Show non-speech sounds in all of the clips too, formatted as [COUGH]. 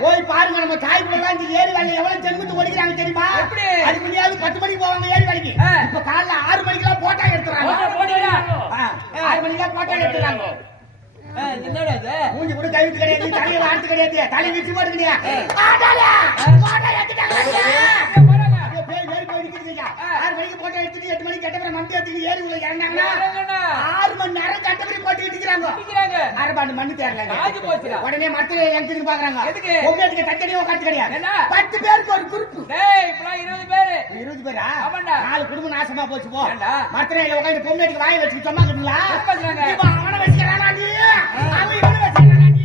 போய் பாருங்க நம்ம தாய் பிள்ளை இந்த ஏரி எவ்வளவு ஜென்மத்து ஒடிக்கிறாங்க தெரியுமா? அது முடியாது பத்து மணிக்கு போவாங்க ஏரி வேலைக்கு. இப்ப காலைல ஆறு போட்டா எடுத்துறாங்க. போட்டோ ஆ, ஆறு மணிக்கெல்லாம் போட்டா எடுத்துறாங்க. மூஞ்சி கூட கழுத்து கிடையாது தலையை வார்த்து கிடையாது. தலை வீச்சு போட்டு எடுத்துட்டு எட்டு மணிக்கு கட்டப்பற மந்தி எடுத்துட்டு ஏரி உள்ள இறங்குனா. ஆறு மணி நேரம் கட்டப்படி போட்டு அடிக்கிறாங்க அரை பாண்டு மண்ணு போச்சுடா. உடனே மரத்துல எங்க பாக்குறாங்க? உங்களுக்கு தச்சடியோ காட்சி கிடையாது? பத்து பேருக்கு ஒரு குறுப்பு இருபது பேரு. இருபது பேரா. நாலு குடும்பம் நாசமா போச்சு போ? மரத்துல உட்காந்து பொம்மைக்கு வாய் வச்சுட்டு சொன்னா அவனை வச்சுக்கிறானா நீ? அவன் இவனை வச்சுக்கிறானா நீ?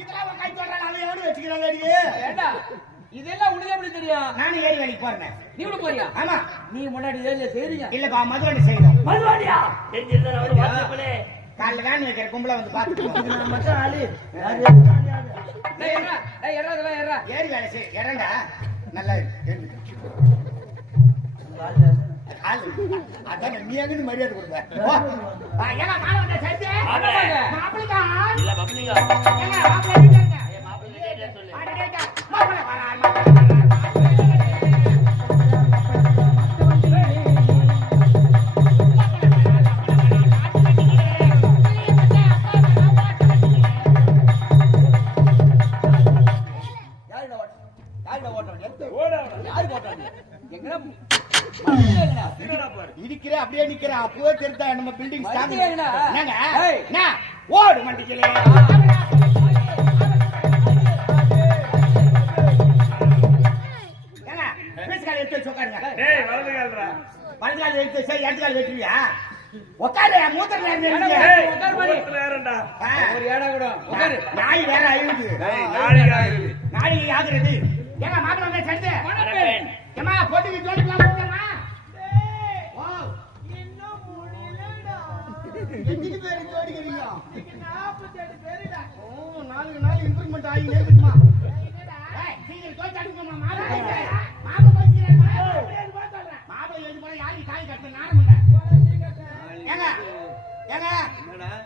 இதெல்லாம் கை சொல்றான் அவன் எவனு வச்சுக்கிறான் இதெல்லாம் தெரியும் நானும் ஏரி வேலைக்கு போறேன். நீ கூட போறியா? ஆமா. நீ முன்னாடி ஏரியா செய்றீங்க இல்லப்பா மதுவண்டி செய்யணும். வாசப்பலே. காலைல வேன் வைக்கிற கும்பல வந்து. டேய் ஏறா. ஏறா ஏறா. வேலை செய். இறண்டா நல்லா. அதான் நீ எங்க மரியாதை காலை வந்தா. மாப்பிள்ளைக்கா? இல்ல, மாப்பிள்ளை. ஏய், மாப்பிள்ளை கேட்டேன்னு சொல்லு. ஆ, டேய், டேய், மாப்பிள்ளை வரா, மாப்பிள்ளை யாருடா ஓட்ட யாருடா ஓட்டறீங்க யாரு ஓட்டறீங்க எங்கடா எங்கடா இடிக்கிற அப்படியே நிக்கிற அப்பவே தெரிஞ்சா நம்ம பில்டிங்? ஓடு மண்டிக்கலே டேய் வலது கால்ரா வலது கால் எடுத்து வச்சு இடது கால் வெட்டுவியா? உட்காரு மூத்தர் ஒரு ஏடா கூட உட்காரு நாய் வேற டேய் நாளைக்கு ஆகுது நாளைக்கு ஆகுறது. ஏங்க சரிச்சு வணக்கம். ஏமா போட்டுக்கு ஜோடிக்கலாம் ஓ எத்தனை பேர் ஜோடிக்கிறீங்க ஓ நாளுக்கு நாள் இம்ப்ரூவ்மெண்ட் ஆகி இருக்குமா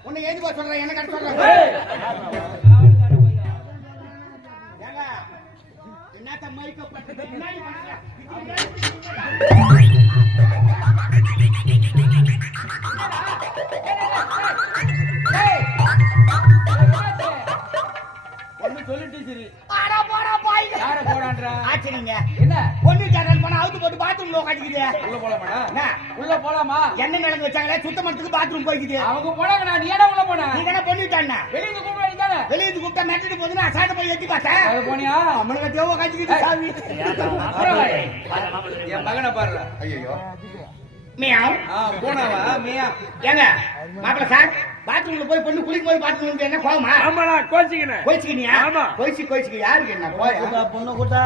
உன்னை எழுதி போக சொல்றேன் என்ன கட்ட சொல்றேன். என்னத்த மயக்கப்பட்டது? பின்னாடி பண்ணுங்க. ஒண்ணு சொல்லிட்டு சரி அட போடா பாய்ங்க. யார போடான்றா? ஆச்சரியங்க. என்ன? பொண்ணு சேனல் போனா அவுத்து போட்டு பாத்ரூம்ல உட்காந்துக்குது உள்ள போலாமாடா? என்ன? உள்ள போலாமா? என்ன நடந்து வச்சாங்களே? சுத்தம் பண்றதுக்கு பாத்ரூம் போய்க்குது. அவங்க போனாங்க நான் ஏடா உள்ள போன? நீ தானே பொண்ணு தானே வெளிய கூப்பிட வேண்டியதானே வெளியே கூப்பிட்டா மெட்டிட்டு போதுன்னு அசாட்ட போய் எட்டி பார்த்தேன் அது போனியா? நம்மளுக்கு தேவை உட்காந்துக்குது சாமி. என் மகனை பாருடா. ஐயோ மியாவ். ஆ போனவா? மியா. ஏங்க மாப்பிள்ள சார்? பாத்ரூம்ல போய் பொண்ணு குளிக்கும் போது பாத்ரூம்ல என்ன கோவமா? ஆமாடா கோச்சிக்கினேன் கோயிச்சுக்கினியா ஆமா. கோயிச்சு கோயிச்சுக்கு யாருக்கு என்ன போயா பொண்ணு கூட்டா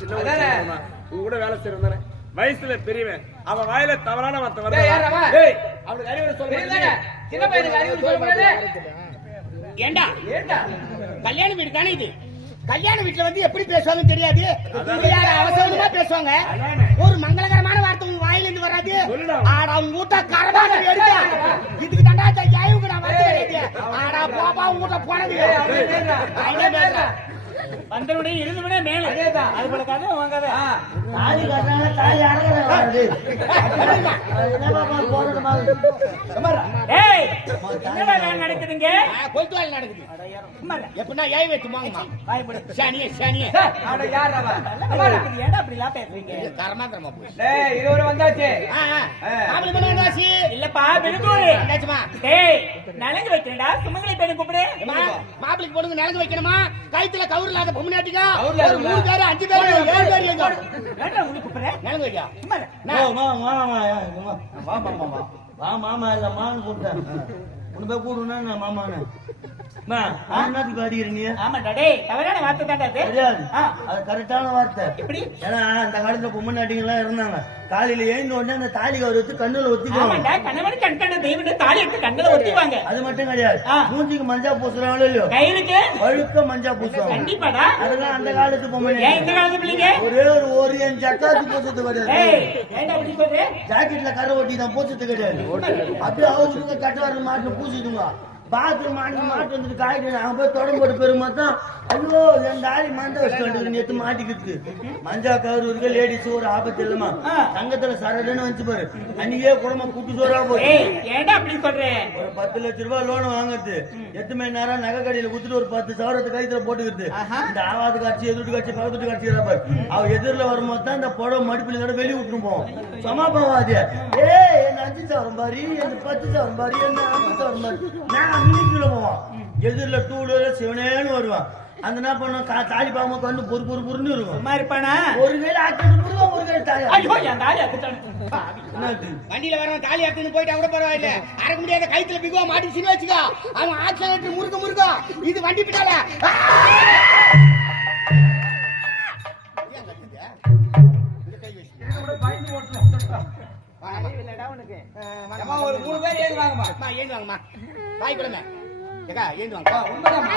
தான். உங்க கூட வேலை செய்யறவங்க தானே. வயசுல பெரியவன். அவன் வாயில தவறான வார்த்தை அவனுக்கு அறிவுரை சொல்ல சின்ன பையனுக்கு சொல்ல முடியாது ஏண்டா? ஏண்டா? கல்யாண வீடு தானே இது? கல்யாண வீட்டுல வந்து எப்படி பேசுவாங்கன்னு தெரியாது. அவசரமா பேசுவாங்க. ஒரு மங்களகரமான வார்த்தை உங்க வாயில இருந்து வராது. ஆடா உங்க வீட்டா எடுக்க இதுக்கு தாண்டா ஜெயவுக்கு நான் கிடையாது. ஆடா பாப்பா உங்க வீட்டா போனது. மேல. அதேதான். அது போல கதை உன் கதை. தாலி கட்டுறாங்க, தாலி நடக்குதுங்க? நடக்குது. எப்படின்னா ஏய் வாங்கம்மா. சனியே சனியே யார் பேசுறீங்க? கரமாந்திரமா போய் டேய், வந்தாச்சு. மாப்பிள்ளை பண்ண வந்தாச்சு. இல்லப்பா பெருந்தூரு என்னாச்சுமா டேய் நலங்கு வைக்கிறேன்டா. சுமங்கலி பெண்ணு கூப்பிடு. மாப்பிளைக்கு பொண்ணுங்க நிலங்கு வைக்கணுமா? கழுத்துல கவுர் மூணு பேரு அஞ்சு பேரு ஏழு கூப்பிடுறேன் வைக்கா வா. மாமா, வா. வா, மாமா இல்ல, மான்னு கூப்பிட்டேன். உன்னை போய் கூப்பிடுனா நான் மாமான்னு. என்னத்துக்கு அடிக்கிற நீ? ஆமாடா டேய் தவறான வார்த்தை தான்டா அது. அது கரெக்டான வார்த்தை. எப்படி? ஏன்னா அந்த காலத்துல பொம்மநாட்டிங்க எல்லாம் இருந்தாங்க. காலையில எழுந்த உடனே அந்த தாலி கவர் வச்சு கண்ணுல ஒத்திக்குவாங்க. கணவன் கண் தாலி எடுத்து கண்ணுல ஒத்திவாங்க அது மட்டும் கிடையாது. மூஞ்சிக்கு மஞ்சா பூசுறாங்களோ இல்லையோ? கையிலுக்கு? வழுக்க மஞ்சா பூசுவாங்க. கண்டிப்பாடா. அதெல்லாம் அந்த காலத்து இந்த பிள்ளைங்க? ஒரே ஒரு ஒரு என் சக்காத்து பூசத்து கிடையாது. ஜாக்கெட்ல கரை ஒட்டி தான் பூசத்து கிடையாது. அப்படியே அவருக்கு கட்டு வரல மாட்டு பூசிடுங்க. பாத்ரூம் மாட்டு மாட்டு வந்துட்டு காய்கறி அங்க போய் தொடம் போட்டு பெருமா தான் ஐயோ என் தாலி மண்டை வச்சு வந்து நேத்து மாட்டிக்கிட்டு. மஞ்சா கவர் இருக்கு லேடிஸ் ஒரு ஆபத்து இல்லமா. தங்கத்துல சரடுன்னு வந்து பாரு. அன்னைக்கே குடும்ப கூட்டு சோறா போய் ஏன்டா அப்படி ஒரு பத்து லட்ச ரூபாய் லோன் வாங்குறது. எட்டு மணி நேரம் நகை கடையில குடுத்துட்டு ஒரு பத்து சவரத்தை கைத்துல போட்டுக்கிறது. இந்த ஆவாது காட்சி எதிர்த்து காட்சி பக்கத்து காட்சி பாரு. அவ எதிரில வரும்போது தான் இந்த புடவை மடிப்பில் கூட வெளியே விட்டுரும் போவோம் சமாபவாதி ஏய் என்ன அஞ்சு சவரம் பாரு என்ன பத்து சவரம் பாரு என்ன அஞ்சு சவரம் பாரு. நான் மினிக்குள்ள போவான். எதிரில டூ வீலர் சிவனேன்னு வருவான். அந்த என்ன பண்ணுவோம் கா தாலி பாம்பு கண்டு பொறு பொறு பொறுன்னு இருக்கும். சும்மா இருப்பானா? ஒரு கையில ஆக்கிட்டு முருகன் ஒரு கையில தாலி ஐயோ என் தாலி அத்துட்டானு என்னது வண்டியில வரவன் தாலி அத்துன்னு போயிட்டா கூட பரவாயில்ல. அறக்க முடியாத கைத்துல பிகுவா மாட்டி சின்ன வச்சுக்கோ. அவன் ஆக்சிலேட்டர் முறுக்க முறுக்க. இது வண்டி பின்னால. ஆ! ஏன் கத்துது? இந்த கை வச்சு. இல்லடா உனக்கு ஏம்மா, ஒரு மூணு பேர் ஏறி வாங்கம்மா. அம்மா, ஏந்து வாங்கம்மா. வாய் கொடுங்க. ஏக்கா ஏந்து வாங்க ஆ, உண்மைதாம்மா.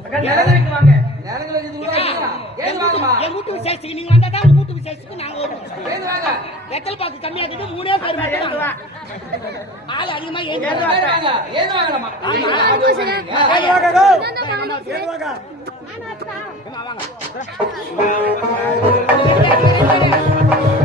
அக்கா, நிலங்க வைக்க வாங்க. நிலங்க வைக்கிறது கூட வச்சுக்கலாம். ஏறி வாங்கம்மா. என் வீட்டு விசேஷத்துக்கு நீங்க வந்தா தான் வீட்டு விசேஷத்துக்கு நாங்க வருவோம் ஏறி வாங்க. வெத்தல் பாக்கு கம்மியா இருக்குது மூணே பேர் மட்டும் வாங்க. ஆள் அதிகமா ஏந்து வாங்க. வாங்க. ஏறி வாங்கலாமா? ஆமா. அது வாங்க. ஏம்மா, வாங்க மறந்துட்டோம்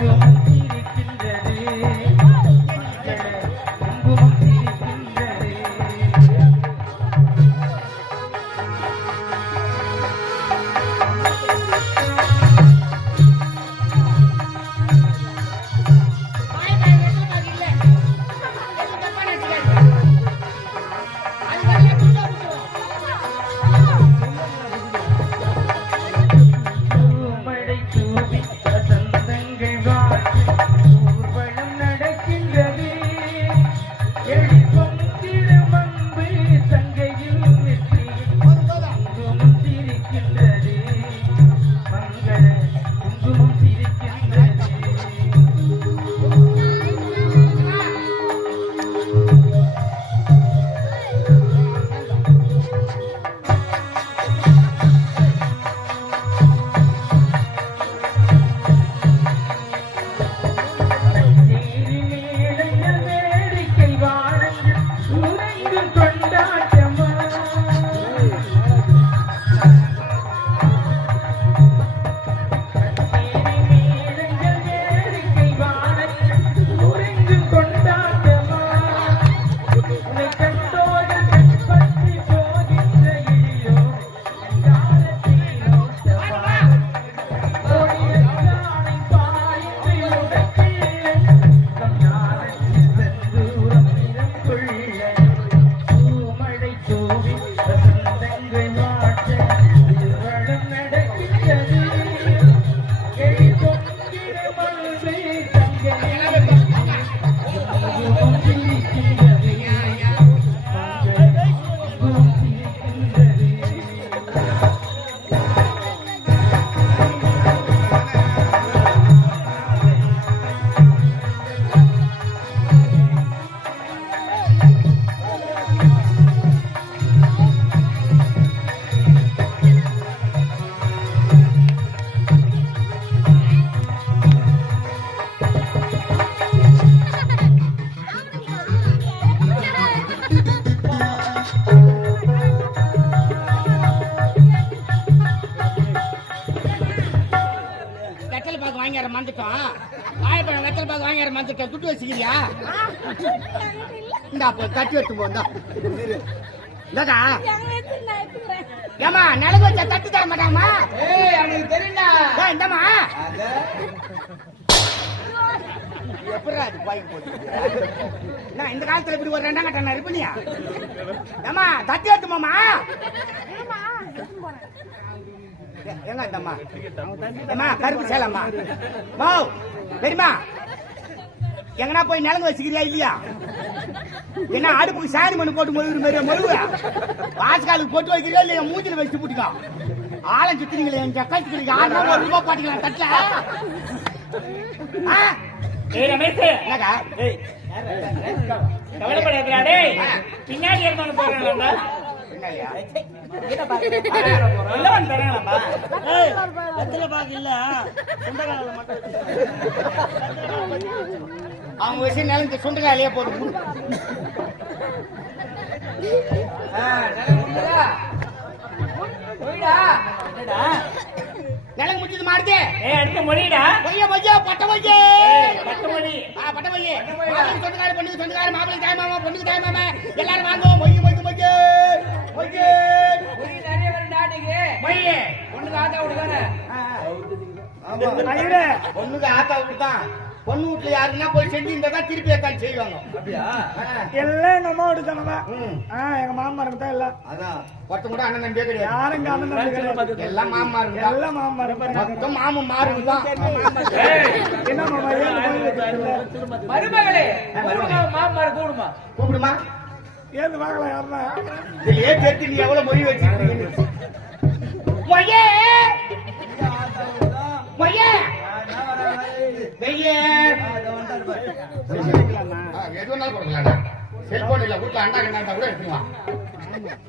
天。துட்டு வச்சுக்கிறியா? இந்தா போய் கட்டி எடுத்து போந்தா இந்தாக்கா. ஏமா நிலவு வச்சா தட்டு தர மாட்டாமா அத. பாய்க்கு போகுது நான் இந்த காலத்துல இப்படி ஒரு ரெண்டாம் கட்ட இருப்பினியா ஏமா தட்டி எடுத்துமாமா எங்க இந்தம்மா. ஏமா கருப்பு சேலம்மா. மாவ் தெரியுமா எங்கனா போய் நிலங்க வச்சுக்கிறியா இல்லையா? என்ன அடுப்புக்கு சாணி மண்ணு போட்டு மொழுகுற மாதிரி மொழுவ வாசகாலுக்கு போட்டு வைக்கிறியா இல்லையா? மூஞ்சில வச்சு போட்டுக்கோ. ஆளம் சுத்துறீங்களே என் கக்காச்சுக்கிறீங்க ஆறுனா ஒரு ரூபாய் பாட்டிக்கலாம் தட்டல பின்னாடி வெத்தலை பாக்கு இல்ல. அவங்க விஷயம் நிலந்து போய்டா. என்னடா? நிலங்கு முடிச்சது மாறுதே ஏய் அடுத்த மொழிடா. பொய்ய பொய்ய பட்ட மொழி. ஆ, பட்ட பொய்யே மாப்பிள்ளை சொந்தக்கார பொண்ணுக்கு சொந்தக்கார மாப்பிள்ளை தாய் மாமா பொண்ணுக்கு தாய் மாமா. எல்லாரும் வாங்க. மொய்ய மொய்ய மொய்ய மொய்ய நிறைய மொய்யே ஒண்ணுக்கு ஆத்தா விடுதானே பொண்ணுக்கு ஆத்தா விட்டுதான் பொண்ணு வீட்டுல யாருன்னா போய் செஞ்சு இருந்தா தான் திருப்பி ஏத்தான் செய்வாங்க. அப்படியா? எல்லாம் எங்க அம்மா வீட்டு தானே ம். எங்க மாமா இருக்கு தான் எல்லாம். அதான். ஒருத்தன் கூட அண்ணன் கிடையாது. யாரும் அண்ணன் தம்பி கிடையாது. எல்லாம் மாமா எல்லாம் மாமா இருக்கு மொத்தம் மாமன் மாறுங்க தான். என்ன மாமா? மருமகளே கூடுமா கூப்பிடுமா? ஏந்து வாங்கலாம் யாருன்னா? இதுலயே தெரிஞ்சு நீ எவ்வளவு மொழி வச்சிருக்கீங்க மொய்யே! மொய்யே! செல்போன் இல்ல வீட்டுல அண்டா கண்டா கூட எடுத்துக்கலாம்.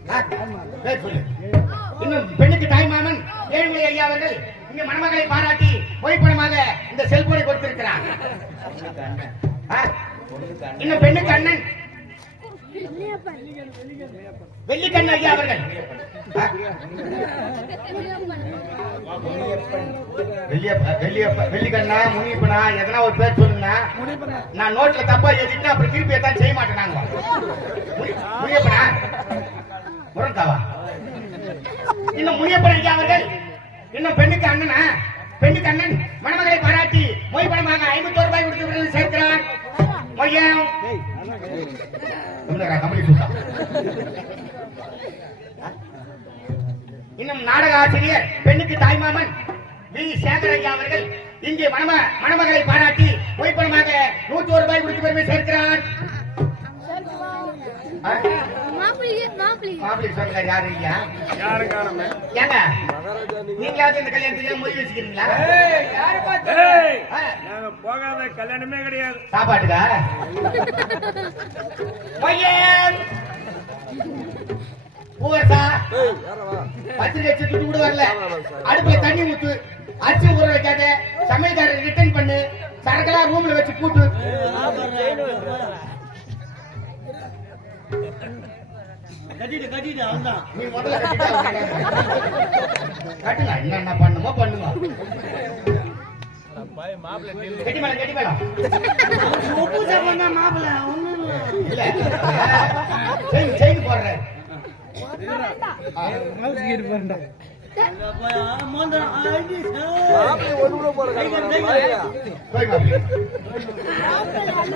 ஆ, பேர் இன்னும் பெண்ணுக்கு தாய்மாமன் ஏழுமலை ஐயா அவர்கள் இங்க மணமகளை பாராட்டி புகைப்படமாக இந்த செல்போனை கொடுத்திருக்கிறார். ஆ, இன்னும் பெண்ணுக்கு அண்ணன் வெள்ளிக்கண்ண ஐயா அவர்கள் வெள்ளிக்கண்ணா முனிப்பனா எதனா ஒரு பேர் சொல்லுங்க நான் நோட்ல தப்பா எழுதிட்டு அப்புறம் திருப்பி எதாவது செய்ய மாட்டேன் நாங்க முனியப்பனா? இன்னும் முனியப்பன் ஐயா அவர்கள்? இன்னும் பெண்ணுக்கு அண்ணனா? பெண்ணுக்கு அண்ணன் மணமகளை பாராட்டி மொய் பணமாக ஐம்பத்தோரு ரூபாய் கொடுத்து விருது சேர்க்கிறார். மொய்யம் இவனுடா கம்பளி சூட்டா இன்னும் நாடக ஆசிரியர் பெண்ணுக்கு தாய்மாமன் வி. சேகர் ஐயா அவர்கள் இங்கே மணம மணமகளை பாராட்டி மொய்ப்பணமாக நூத்தி ஒரு ரூபாய் கொடுத்து பெருமை சேர்க்கிறார்? மாப்பிள்ளை சொல்றாரு யாரு ஏங்க நீங்களாவது இந்த கல்யாணத்துக்கு மொய் வச்சுக்கிறீங்களா? நாங்க போகாத கல்யாணமே கிடையாது. சாப்பாட்டுக்கா? மொய்யன் பூவரசா கூட வரல அடுப்புல தண்ணி ஊத்து அரிசி ஊற வைக்காத சமையல்காரர் ரிட்டர்ன் பண்ணு சரக்கெல்லாம் ரூம்ல வச்சு கூட்டு. கட்டிட்டு கட்டிட்டு அவன்தான் நீ முதல்ல கட்டுங்க என்னென்ன பண்ணுமோ பண்ணுங்க கட்டி மேடம் கட்டி மேடம் உப்பு சாப்பிட்டா மாப்பிள்ள ஒண்ணும் இல்ல. செயின் செயின் போடுறேன்.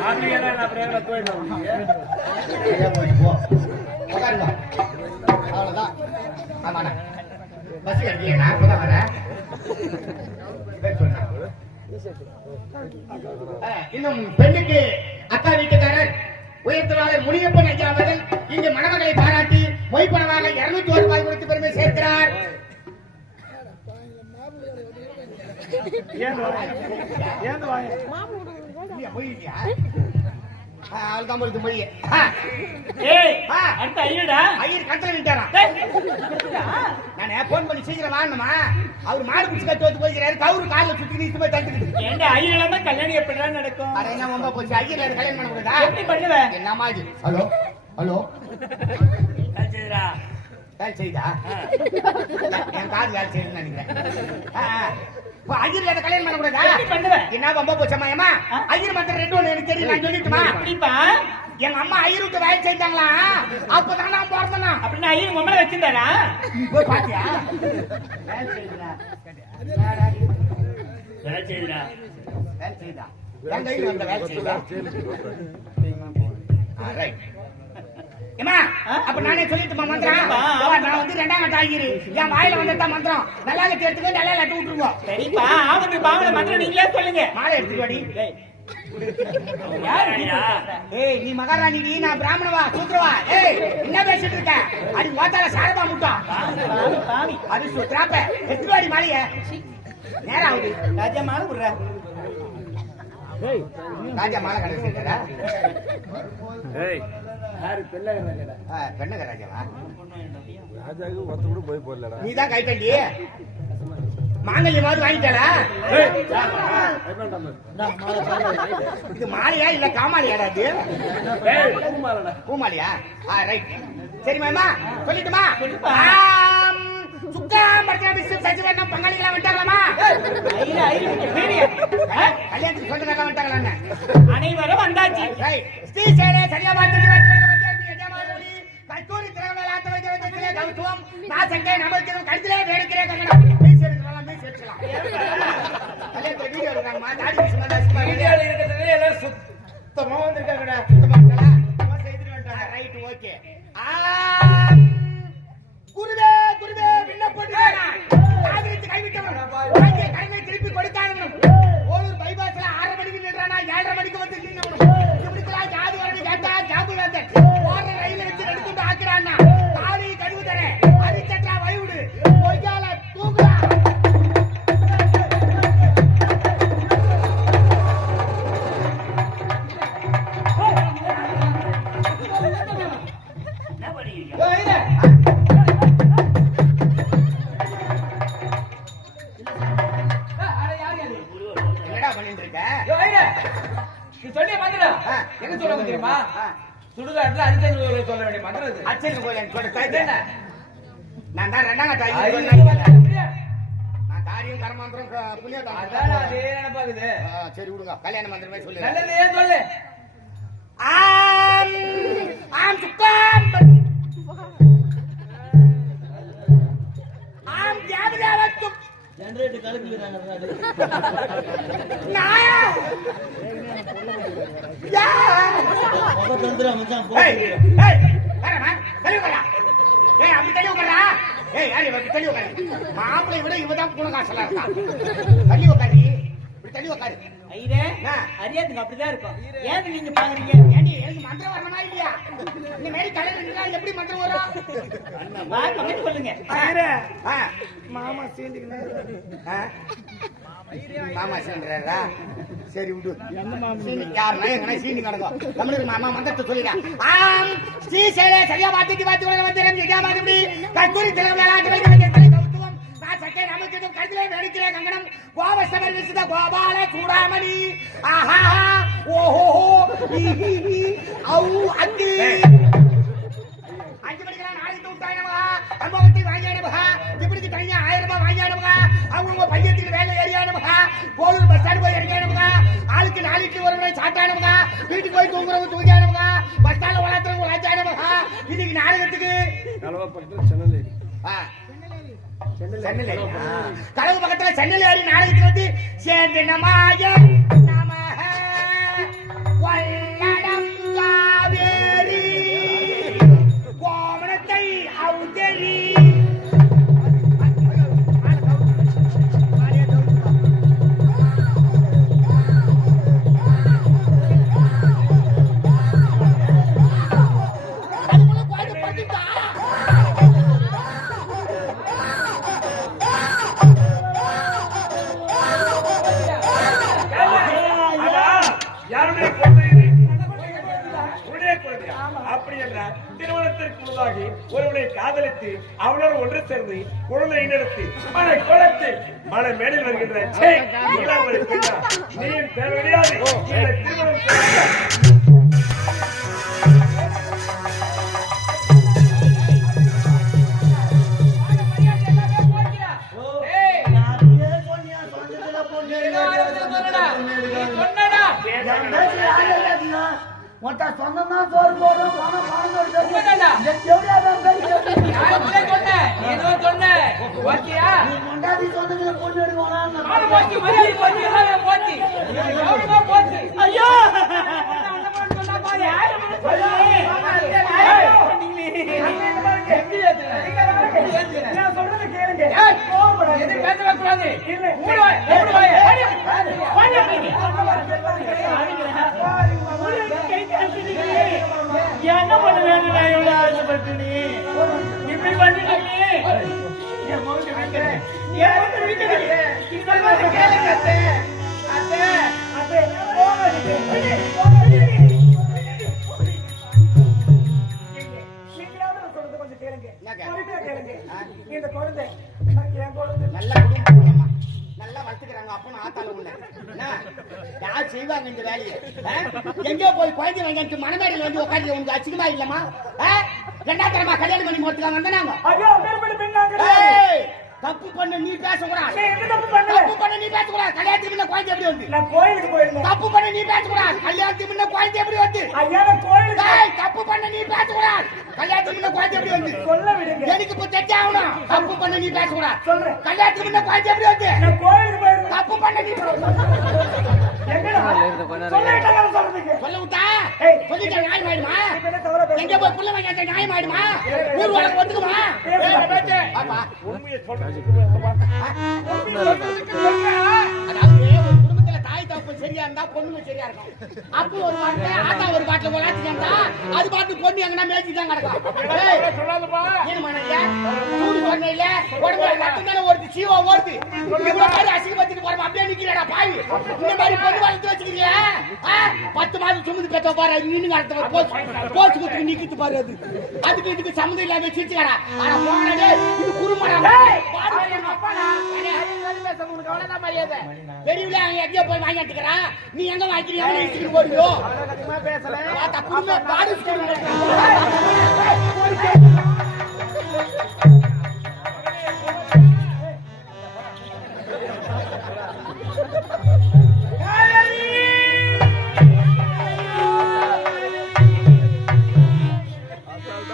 அங்க போய், ஆ, மோந்திரம், ஆ, அடி, ஆ. Tiger, tiger. போய் மாப்பிள்ளை மாப்பிள்ளைங்க தான் அப்புறம் எங்க போயிடும் சரியா போயிட்டு போ உட்காருங்க அவ்வளவுதான் ஆமாண்ணா பஸ் வரேன் இன்னும் பெண்ணுக்கு அக்கா வீட்டுக்காரர் உயர்த்தலாளர் முனியப்பன் ஐயா அவர்கள் இங்கு மணமகளை பாராட்டி மொய்ப்பணமாக இருநூத்தி ஒரு ரூபாய் கொடுத்து பெருமை சேர்க்கிறார். ஏந்து வாங்க ஏந்து அவ்வளவுதான் போயிடுது மொய் ஆ, ஏய். அடுத்த ஐயடா ஐயர் கட்டளை நின்ட்டாராம் நானே போன் பண்ணி சீக்கிரம் வாங்கணுமா அவர் மாடு பிடிச்சி கட்டு வந்து போய்க்கிறாரு கவுரு காலில் சுத்தி நீ போய் தட்டுக்கிட்டு ஏண்டா ஐயெல்லாம் தான் கல்யாணம் எப்படிடா நடக்கும்? அட என்ன ரொம்ப போச்சு? ஐயர் கல்யாணம் பண்ண கூடாதா எப்படி பண்ணுவ? என்னம்மா இது? Hello hello. சரிடா வேலை செய்தா என் காது வேலை செய்யுதுன்னு நினைக்கிறேன். ஐயர் அதை கல்யாணம் பண்ண கூடாதா பண்ணுவேன்? என்ன பம்ப போச்சம்மா ஏமா ஐயர் மந்திரம் ரெண்டு ஒண்ணு எனக்கு தெரியும் நான் சொல்லிட்டுமா? அப்படிப்பா எங்க அம்மா ஐயர் விட்டு வேலை செஞ்சாங்களா அப்பதான் நான் பிறந்தனா? அப்படின்னா ஐயர் அம்மா வச்சிருந்தாரா போய் பாத்தியா? வேலை செய்தா ஆ, ஏம்மா, அப்ப நானே சொல்லிட்டுமா மந்திரம். நான் வந்து ரெண்டாம் கட்ட ஆகிரு என் வாயில வந்தா மந்திரம். நல்லா எடுத்துக்கோ நல்லா லட்டு விட்டுருவோம். சரிப்பா ஆபத்து பாவல மந்திரம் நீங்களே சொல்லுங்க. மாலை நீ? ஏய் நீ மகாராணி நீ நான் பிராமணவா சூத்திரவா? ஏய் என்ன பேசிட்டு இருக்க? அடி ஓத்தால சாரபா முட்டம். அது சுத்ராப்ப எடுத்துட்டு வாடி மாலைய. நேரம் ஆகுது. ராஜா மாலை விடுறா ராஜா மாலை கடை சேர்க்கிறா ஏய் பெண்ணுங்க ராஜாவா ராஜாவுக்கு ஒத்த கூட போய் போடலடா. நீ தான் கைத்தண்டி மாங்கல்யமாவது வாங்கிட்டாளா இது மாலையா இல்ல காமாலியாடா இது? பூமாலியா? ஆ ரைட் சரி மாமா சொல்லிட்டுமா? ஆம், சுக்காம் படுத்துற பிஸ்கம் சச்சிவண்ணம் பங்காளிகளா வந்துட்டாங்களாமா? கல்யாணத்துக்கு சொந்தக்காரங்க வந்துட்டாங்களா அனைவரும் வந்தாச்சு. ரைட் ஸ்ரீ சேரே சரியா பார்த்து சங்கே நமக்கு கழுத்திலே வேடிக்கிறே கங்கணம் மீஸ் எடுக்கலாம் மீஸ் எடுக்கலாம் கல்யாணத்துல வீடியோ எடுக்கிறாங்கம்மா தாடி மீஸ் மேல வச்சுப்பாங்க வீடியோல இருக்கிறது எல்லாம் சுத்தமா வந்திருக்காங்கடா. ரைட் ஓகே குருவே குருவே விண்ணப்பட்டுகிறான் காதலித்து கைவிட்டவன். வாங்கிய கடனை திருப்பி கொடுத்தானும் ஓலூர் பைபாஸ்ல ஆறு மணிக்கு நின்றானா ஏழரை மணிக்கு வந்து நின்னவனும் இப்படிக்கெல்லாம் ஜாது வரணும் கேட்டா ஜாபு வேந்தன். போற ரயில வச்சு நடுக்குண்டு ஆக்குறான்னா. [LAUGHS] மாப்பிளை விட இவ தான் குணகாசலா இருக்கா தெளிவு உட்காரு ஐயரே ஆ. அறியாதுங்க அப்படிதான் இருக்கும் ஏன் நீங்க பாக்குறீங்க ஏண்டி எனக்கு மந்திரம் வரணுமா இல்லையா இந்த மாதிரி இருந்தா எப்படி மந்திரம் வரும் வா கமெண்ட் சொல்லுங்க. மாமா சீண்டிக்கிறாரா மாமா சீண்டுறாரா சரி விடு. சீண்டி- யாருன்னா எங்கன்னா சீண்டி கிடக்கும் தமிழுக்கு மாமா மந்திரத்தை சொல்லிடுறேன் ஆம். ஸ்ரீ சேலே சரியா பார்த்துட்டு பார்த்து உலக மந்திரம் எஜா மாதிரி கஸ்தூரி திலகம் சக்கை நமக்கு இதுவும் கருத்திலே வேடிக்கிறே கங்கணம். கோவசவர் விசுத கோபால சூடாமணி. ஆஹா ஓஹோ ஔ அங்கு. அனுபவத்தை வாங்கியா நமகா இப்படிக்கு தனியா ஆயிரம் ரூபாய் வாங்கியா நமகா அவங்க பையத்துக்கு வேலை ஏறியா நமகா கோலூர் பஸ் ஸ்டாண்ட் போய் இறங்கியா நமகா ஆளுக்கு நாளைக்கு ஒரு முறை சாப்பிட்டா நமகா வீட்டுக்கு போய் தூங்குறவங்க தூங்கியா நமகா பஸ் ஸ்டாண்ட்ல வளர்த்துறவங்க வளர்த்தா நமகா இன்னைக்கு நாடகத்துக்கு? கலவா பக்கத்துல சென்னை ஆ. சென்னையில ஆ. கதவு பக்கத்துல சென்னையில ஏறி நாடகத்துக்கு வந்து சேர்ந்து நமாய நீர் தேவையாது திருமணம் சொன்னா சோறு போடும் பணம் பணம் எவ்வளோ ஓகேயா நீ கொண்டாடி சொந்தத்துல பொண்ணு எடுவானா நான் போச்சு மரியாதை போச்சு எல்லாமே போச்சு எவ்வளவு போச்சு ஐயோ என்ன பண்ண வேணும் ஆசைப்பட்டு நீ இந்த குழந்தை என் குழந்தை. நல்ல. நல்லா வளர்த்துக்கிறாங்க அப்பனும் ஆத்தால உள்ள? யார் செய்வாங்க இந்த வேலையை? எங்கேயோ போய் குழந்தை வாங்கிட்டு மனமேடையில் வந்து உட்காந்து உனக்கு அச்சிக்கமா இல்லம்மா? ஆ? ரெண்டாயிரமா கல்யாணம் பண்ணி போட்டுக்காங்க வந்தாங்க ஐயோ அப்பேற்பட்ட பெண் நான் கிடையாது. ஏய், தப்பு பண்ண நீ பேசக்கூடாது. தப்பு பண்ணல தப்பு பண்ண நீ பேசக்கூடாது. கல்யாணத்துக்கு முன்ன குழந்தை எப்படி வந்து? நான் கோயிலுக்கு போயிருந்தேன். தப்பு பண்ண நீ பேசக்கூடாது. கல்யாணத்துக்கு முன்ன குழந்தை எப்படி வந்து? ஐயா நான் கோயிலுக்கு தப்பு பண்ண நீ பேசக்கூடாது. கல்யாணத்துக்கு முன்ன குழந்தை எப்படி வந்து? சொல்ல விடுங்க. எனக்கு இப்ப தெரிஞ்சாகணும் தப்பு பண்ண நீ பேசக்கூடாது. சொல்றேன். கல்யாணத்துக்கு முன்ன குழந்தை எப்படி வந்து? நான் கோயிலுக்கு போயிருந்தேன். தப்பு பண்ண நீ சரியா இருந்தா பொண்ணுங்க சரியா இருக்கும். அப்போ ஒரு பாட்டுல ஆத்தா ஒரு பாட்டுல இருந்தா அது பாட்டு பொண்ணு எங்கன்னா மேய்ச்சி தான் கிடக்கும். இல்ல உடம்புல ஓடுது சீவா ஓடுது இவ்வளவு மாதிரி அசிங்கப்படுத்திட்டு அப்படியே நிக்கிறடா பாவி இந்த மாதிரி பொண்ணு வளர்த்து வச்சுக்கிறீங்க? பத்து மாதம் சுமந்து பெற்ற பாரு நின்னு கடத்த போச்சு போச்சு குத்துக்கு நிக்கிட்டு பாரு அது அதுக்கு இதுக்கு சம்மந்தம் இல்லாம ஆனா போனே இது குறுமடா பெரியவில அங்க எங்கேயோ போய் வாங்கிட்டுக்கிறான் நீ எங்க வாங்கிக்கிறீங்க அவனை இழுத்துட்டு போறியோ